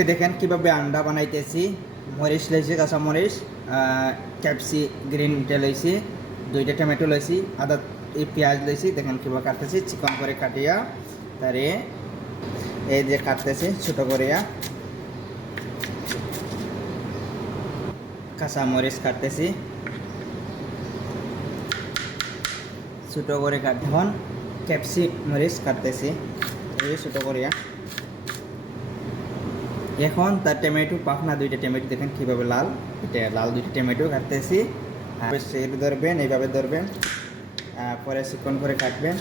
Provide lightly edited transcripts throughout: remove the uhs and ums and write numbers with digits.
আজকে দেখেন কিভাবে আন্ডা বানাইতেছি। মরিচ লইছি, কাঁচা মরিচ, ক্যাপসি গ্রিন লইছি, 2টা টমেটো লইছি, আদা এই পেঁয়াজ লইছি। দেখেন কীভাবে কাটতেছি চিকন করে কাটিয়া, তারে এই যে কাটতেছি ছোটো করিয়া। কাঁচা মরিচ কাটতেছি ছোটো করে এখন ক্যাপসি মরিচ কাটতেছি এই ছোটো করিয়া। এখন তার টমেটো পাখনা 2টা টমেটো দেখেন কীভাবে লাল, এটা লাল 2টা টমেটো কাটতেছি। সেটা ধরবেন, এইভাবে ধরবেন, পরে চিকন করে কাটবেন।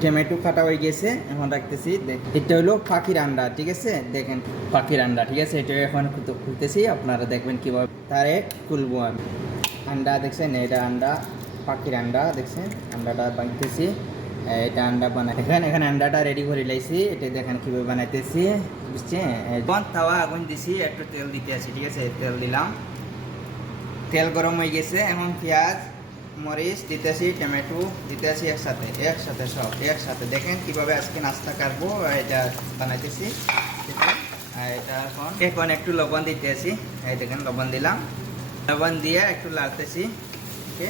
টমেটো কাটা হয়ে গেছে, এখন রাখতেছি। এটা হলো পাখির আন্ডা, ঠিক আছে? দেখেন পাখির আন্ডা, ঠিক আছে? এটা এখন খুলতেছি, আপনারা দেখবেন কীভাবে তারে খুলবো আমি। আন্ডা দেখছেন, এটা আন্ডা, পাখির আন্ডা দেখছেন। আন্ডাটা বানাইতেছি, এটা আন্ডা বানাই। এখানে আন্ডাটা রেডি করে লাইছি। এটা দেখেন কীভাবে বানাইতেছি, বুঝছেন? তাওয়া আগুন দিছি, একটু তেল দিতে আছি, ঠিক আছে? তেল দিলাম, তেল গরম হয়ে গেছে। এখন পেঁয়াজ মরিচ দিতেছি, টমেটো দিতেছি একসাথে সব একসাথে। দেখেন কিভাবে আজকে নাস্তা কাটবো, এটা বানাইতেছি। এটা এখন একটু লবণ দিতেছি, এই দেখেন লবণ দিলাম। লবণ দিয়ে একটু লাড়তেছি, ওকে?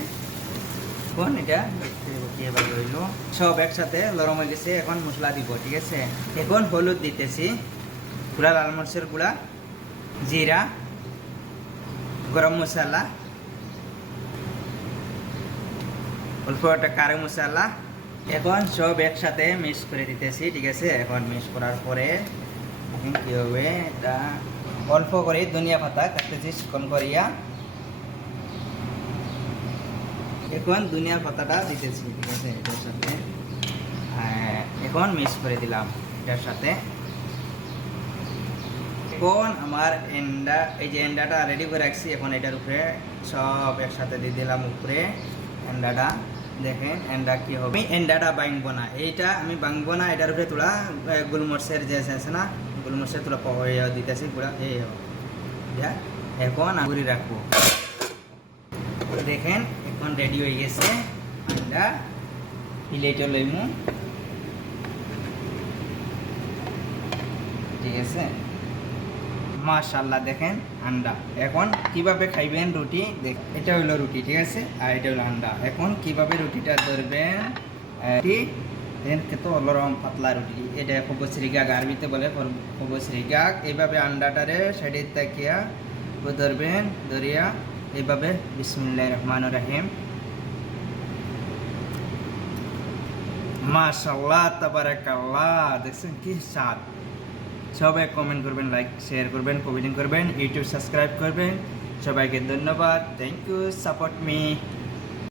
এখন এটা কীভাবে হইলো, সব একসাথে নরম হয়ে গেছে। এখন মশলা দিব, ঠিক আছে? এখন হলুদ দিতেছি, গুঁড়া লাল মরিচের গুঁড়া, জিরা, গরম মশলা, অল্প একটা কারি মশলা। এখন সব একসাথে মিক্স করে দিতেছি, ঠিক আছে? এখন মিক্স করার পরে এখন কী হবে, এটা অল্প করে ধনিয়া পাতা কাটতেছি চিকন করিয়া। এখন ধনিয়া পাতাটা দিতেছি, ঠিক আছে? এটার সাথে এখন মিক্স করে দিলাম এটার সাথে। এখন আমার এন্ডা, এই যে এন্ডাটা রেডি করে রাখছি, এখন এটার উপরে সব একসাথে দিয়ে দিলাম উপরে এন্ডাটা। দেখেন এন্ডা কি হবে, আমি এন্ডাটা বাঙবো না, এইটা আমি বাঙবো না। এটার উপরে তোলা গোলমরিচের যে আছে না, গোলমরিচের তোলা দিতেছি পুরা এই এখন আগুরি রাখবো। দেখেন এখন রেডি হয়ে গেছে আন্ডা। প্লেটে লইমু, ঠিক আছে? মাশাআল্লাহ, দেখেন আন্ডা। এখন কিভাবে খাইবেন রুটি, এটা হইলো রুটি, ঠিক আছে? আর এটা হলো আন্ডা। এখন কিভাবে রুটিটা ধরবেন, তো অলরম পাতলা রুটি, এটা কবশ্রী গাগ আরবিতে বলে কবশ্রী গাগ। এইভাবে আন্ডাটারে সাইডে তাকিয়া ধরবেন, ধরিয়া এইভাবে বিসমিল্লাহির রহমানির রহিম। মাশাআল্লাহ, তাবারাকাল্লাহ, দেখছেন কি স্বাদ। সবাই কমেন্ট করবেন, লাইক শেয়ার করবেন, কমেন্ট করবেন, ইউটিউব সাবস্ক্রাইব করবেন। সবাইকে ধন্যবাদ, থ্যাংক ইউ, সাপোর্ট মি।